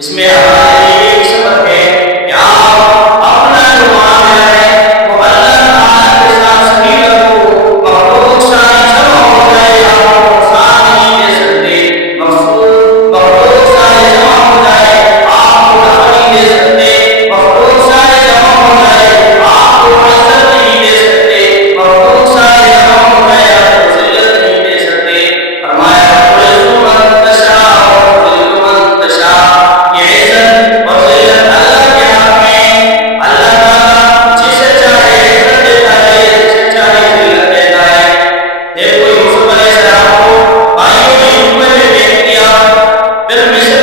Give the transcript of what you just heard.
اس میں ہمارے لیے ایک سبق ہے کہ آپ اپنا جو معاملہ ہے وہ اللہ تعالیٰ کے ساتھ صحیح رکھو. مخلوق ساری جمع ہو جائے آپ کو نقصان نہیں دے سکتے. مخلوق سارے جمع ہو جائے آپ کو نفع نہیں دے سکتے. مخلوق سارے جمع ہو جائے آپ کو عزت نہیں دے سکتے. مخلوق سارے جمع ہو جائے آپ کو ذلت نہیں دے سکتے. فرمایا تعز من تشاء وتذل من تشاء. یہ عزت اور ذلت اللہ کے ہاتھ میں. اللہ تعالیٰ جسے چاہے عزت دیتا ہے جسے چاہے ذلت دیتا ہے. دیکھو یوسف علیہ السلام کو بھائیوں نے اوپر میں دیکھ دیا. پھر مصر